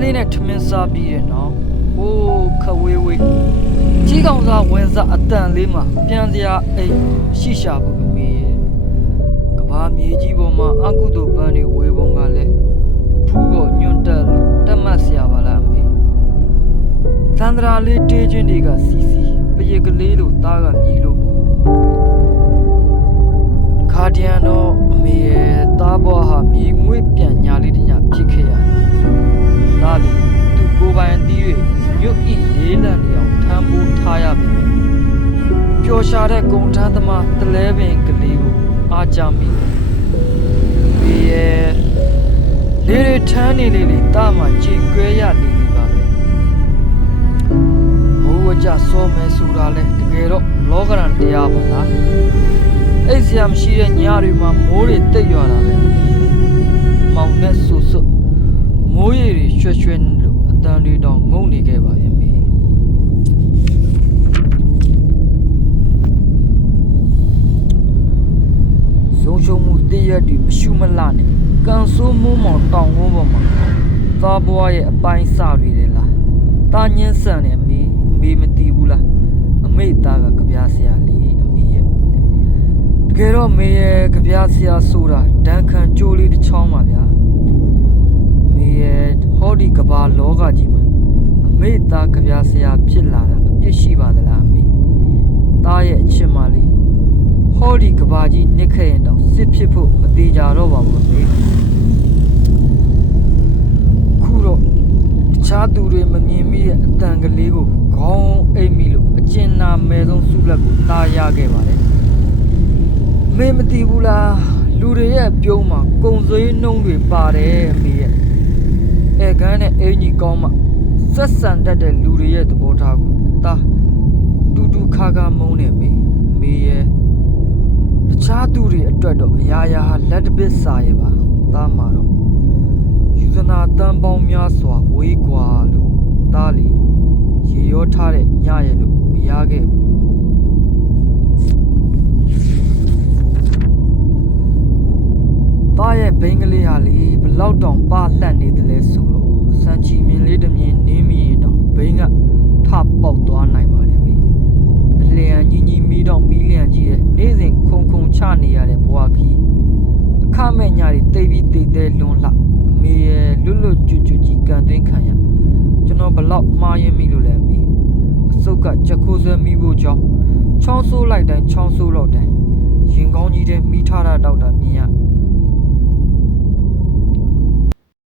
လေးနဲ့ထမင်းစားပြီးရဲ့နော်ဟိုးခဝေးဝေးကြီးကောင်စားဝင်စားအတန်လေးမှာပြန်စရာအိမ်ရှိရှာဖို့အမေရဲ့ကဘာမြေကြီးပေါ်မှာအကုသိုလ်ပန်းတွေဝေပုံကလည်းဖူးပေါ်ညွန့်တက်လို့တက်မှတ်စရာပါလားအမေသန္တရာလေးတေးချင်းတွေကစီစီပရိကလေးလို့သားကမြည်လို့ပေါ့ခါတရန်တော့အမေရဲ့သားဘွားဟာမြေငွေ့ပြန်ညာလေးတညဖြစ်ခဲ့ရတယ်ဒါလေသူကိုယ်ပိုင်တီးတွေညွတ်ဤလေးလံနေအောင်ထမ်းပိုးထားရပြီပျော်ရှာတဲ့ဂုံထမ်းသမားတလဲပင်ကလေးကိုအားကြမိဘေးရဲ့လေးတွေထမ်းနေလေလေတာမှကြည်ကွဲရလေလေပါပဲဘိုးဝကြစောမဲဆိုတာလဲတကယ်တော့လောကရန်တရားပါလားအိတ်ဆရာမရှိတဲ့ညတွေမှာမိုးတွေတိတ်ရွာတာပဲမောင်နဲ့ဆူဆူမိုးရေတွေရွှဲရွှဲလို့အတန်တွေတော့ငုံနေခဲ့ပါရဲ့မေဆုံးရှုံးမှုတည့်ရက်တွေမရှုမလှနဲ့ကန်ဆိုးမိုးမောင်တောင်ကုန်းပေါ်မှာသားဘွားရဲ့အပိုင်းစတွေလေလားတာညင်းဆန်နေမေမတီးဘူးလားအမေသားကကြပြားဆရာလေးအမေရဲ့တကယ်တော့မေရဲ့ကြပြားဆရာဆိုတာဒန်ခံကြိုးလေးတစ်ချောင်းပါဗျာမေရဲ့ဟောဒီကဘာလောကကြီးမှာအမေသားကြပြားဆရာဖြစ်လာတာအပြစ်ရှိပါသလားအမေသားရဲ့အချစ်မလေးဟောဒီကဘာကြီးနစ်ခဲ့ရင်တော့စစ်ဖြစ်ဖို့မသေးကြတော့ပါဘူးအမေခုတော့တခြားသူတွေမမြင်မိတဲ့အတန်ကလေးကိုခေါင်းအိမ်မိလို့အကျဉ်းနာမဲ့ဆုံးစုလက်ကိုတားရခဲ့ပါတယ်မေမသိဘူးလားလူတွေရဲ့ပြုံးမှာကုံဆွေးနှုံးတွေပါတယ်အမေရဲ့အဲကန်းနဲ့အင်ကြီးကောင်းမှဆက်ဆံတတ်တဲ့လူတွေရဲ့သဘောထားကိုတာတူတူခါခါမုန်းနေမေရဲ့တခြားသူတွေအတွက်တော့အရာရာလက်တပစ်စာရဲ့ပါတာမှာတော့ယူဇနာတန်ပေါင်းများစွာဝေးကွာလို့တားလီရေရောထားတဲ့ညရဲ့လို့မရခဲ့ဘူးသားရဲ့ဘိန်းကလေးဟာလေဘလောက်တောင်ပါလှက်နေတယ်လဲဆိုတော့စံချီမြင်လေးတစ်မြင်နင်းမိရင်တော့ဘိန်းကထပေါက်သွားနိုင်ပါတယ်မိအလျံကြီးမီးတော့မီးလျံကြီးရဲ့နေ့စဉ်ခုံချနေရတဲ့ဘွားခီးအခမဲ့ညတွေတိတ်ပြီးတိတ်တဲ့လွန်လှအမေရဲ့လွတ်ကျွတ်ကြီးကန်သွင်းခံရကျွန်တော်ဘလောက်မှားရင်မိလို့လဲမေအစုပ်ကချက်ခိုးဆွဲမိဖို့ကြောင်းချောင်းဆိုးလိုက်တိုင်းချောင်းဆိုးတော့တိုင်းရင်ကောင်းကြီးတဲ့မိထားတာတော့တာမြင်ရ